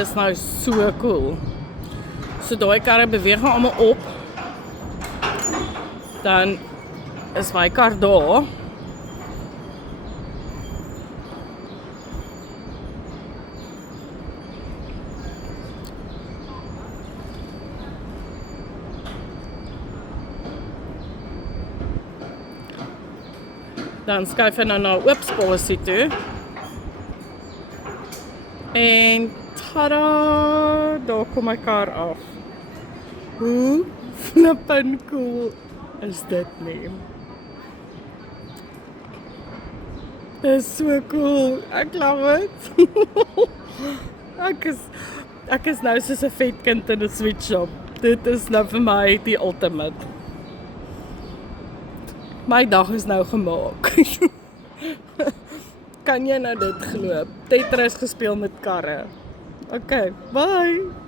is nou so cool. So daai karre beweeg nou almal op. Dan is my kar daar. Dan skuif hy nou na Oops policy toe. En tada, daar kom my kar af. Hoe flippin cool is dit nie? Dit is so cool. Ek love it. Ek is nou soos 'n vet kind in 'n sweet shop. Dit is nou vir my die ultimate. My dag is nou gemaak. Kan jy nou dit glo? Tetris gespeel met karre. Okay, bye.